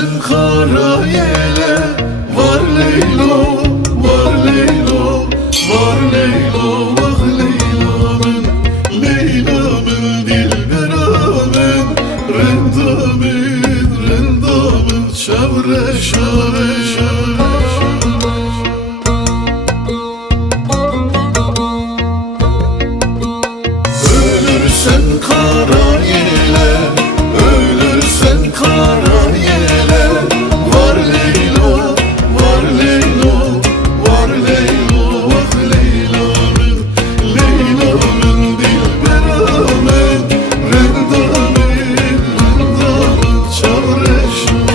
sen kara yele. Var Leylo, var Leylo, var Leylo, vah Leyla'mın, Leyla'mın, Dilberamın, Rendamın, Rendamın, şavre şavre şavre. Ölürsen kara yele, ölürsen kara yele. Var Leylo, var Leylo, var Leylo, vah Leyla'mın, Leyla'mın, Dilberamın, Rendamın, Rendamın, şavre şavre.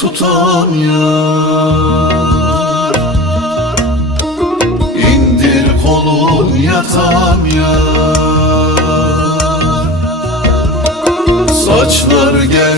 Tutam yar, indir kolun yatam yar. Saçlar gel